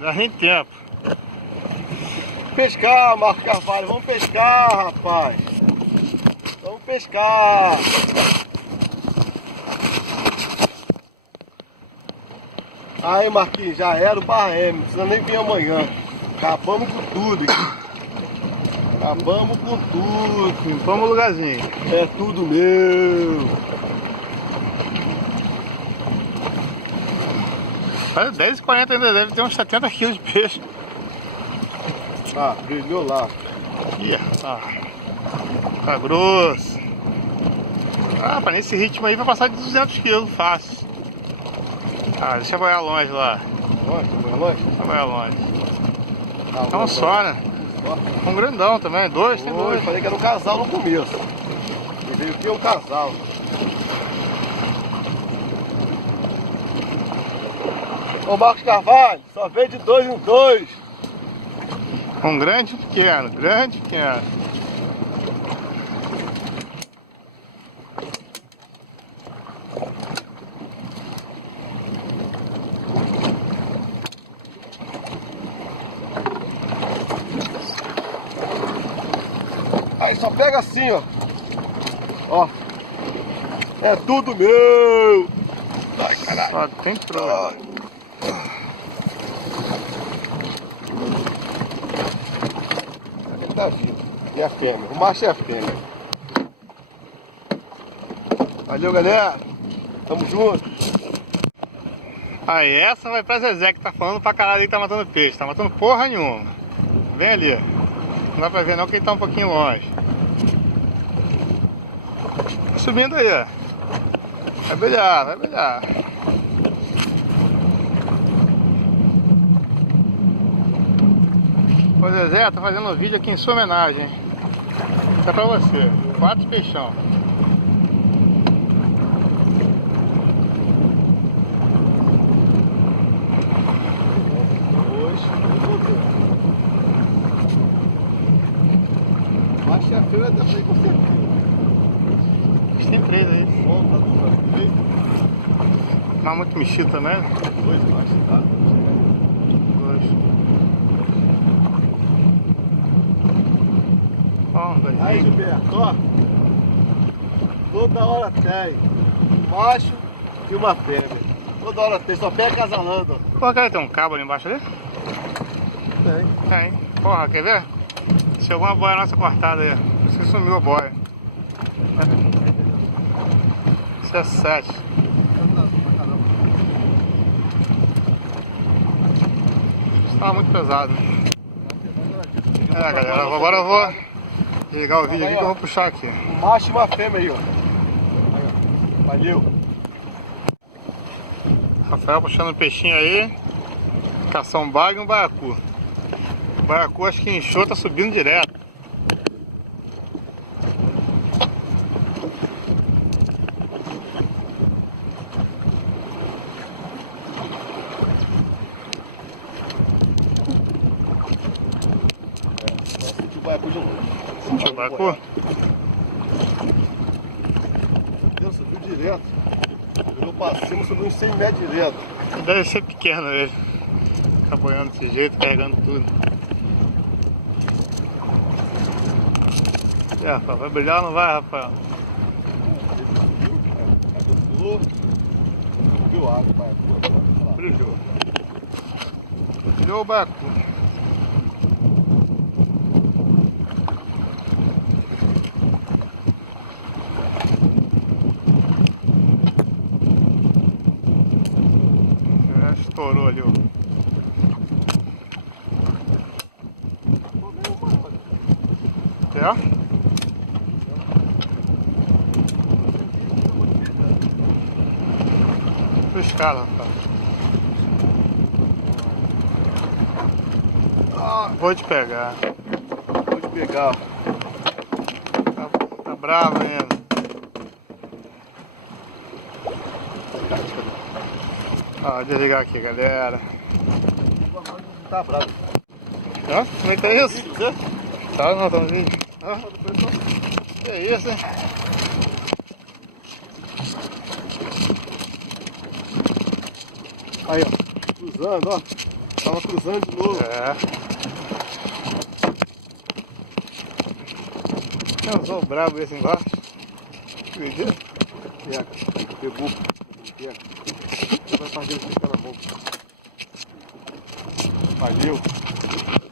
Dá nem tempo. Pescar, Marcos Carvalho, vamos pescar, rapaz. Vamos pescar. Aí, Marquinhos, já era o Barra M, não precisa nem vir amanhã. Acabamos com tudo aqui. Acabamos com tudo. Limpamos o lugarzinho. É tudo meu. Olha, 10h40 ainda deve ter uns 70 quilos de peixe. Ah, brilhou lá. Aqui, ó. Tá grosso. Ah, para nesse ritmo aí vai passar de 200 quilos, fácil. Ah, deixa eu boiar longe lá. Longe, longe? Deixa eu boiar longe. Ah, Então só, né? Um grandão também, dois, tem dois. Eu falei que era um casal no começo. E veio aqui um casal. Ô Marcos Carvalho, só veio de 2 em 2. Um grande e pequeno, grande e pequeno. Aí só pega assim, ó. Ó. É tudo meu. Ai, caralho. Ó, tem troca. Ele tá vindo. E a fêmea. O macho é a fêmea. Valeu, galera. Tamo junto. Aí, essa vai pra Zezé que tá falando pra caralho que tá matando peixe. Tá matando porra nenhuma. Vem ali. Não dá pra ver não que ele tá um pouquinho longe. Tá subindo aí, ó. Vai brilhar, vai brilhar. Ô Zezé, tô fazendo um vídeo aqui em sua homenagem, hein? Isso é pra você. 4 peixão. Macho é a fêmea também com certeza. Tem 3 aí. Bom, tá tudo bem. Não é muito mexido também. 2 machos, tá? 2. Ó, um dois. Aí, Gilberto, ó. Toda hora tem um macho e uma fêmea. Toda hora tem, só pega acasalando. Pô, cara, tem um cabo ali embaixo ali? Tem. Tem. Porra, quer ver? Chegou uma boia nossa cortada aí. Por isso que sumiu a boia. Isso é 7. Isso tava muito pesado. É, galera, agora eu vou desligar o vídeo aqui que eu vou puxar aqui. Um macho e uma fêmea aí, ó. Aí, ó. Valeu. Rafael puxando um peixinho aí. Caçar um bagre e um baiacu. O baiacu acho que inchou, tá subindo direto. Senti o baiacu de novo. Sentiu o baiacu? Deus, subiu direto. Virou pra cima, subiu uns 100 metros direto. Deve ser pequeno ele. Tá boiando desse jeito, carregando tudo. E aí, Rafael, vai brilhar ou não vai, Rafael? Viu água, baiacu. Brilhou. Brilhou o baiacu. Estourou ali, ó. É? Pescar, rapaz. Vou te pegar. Vou te pegar. Tá bravo ainda. Ó, desligar aqui, galera. Tá bravo. Ó, como é que tá isso? Tá, não, tá no vídeo. Que isso, hein? Aí, ó. Cruzando, ó. Tava cruzando de novo. É. Eu sou brabo esse negócio. Acredita? Pega, pegou. Pega. Vai fazer o que ficar na mão. Valeu.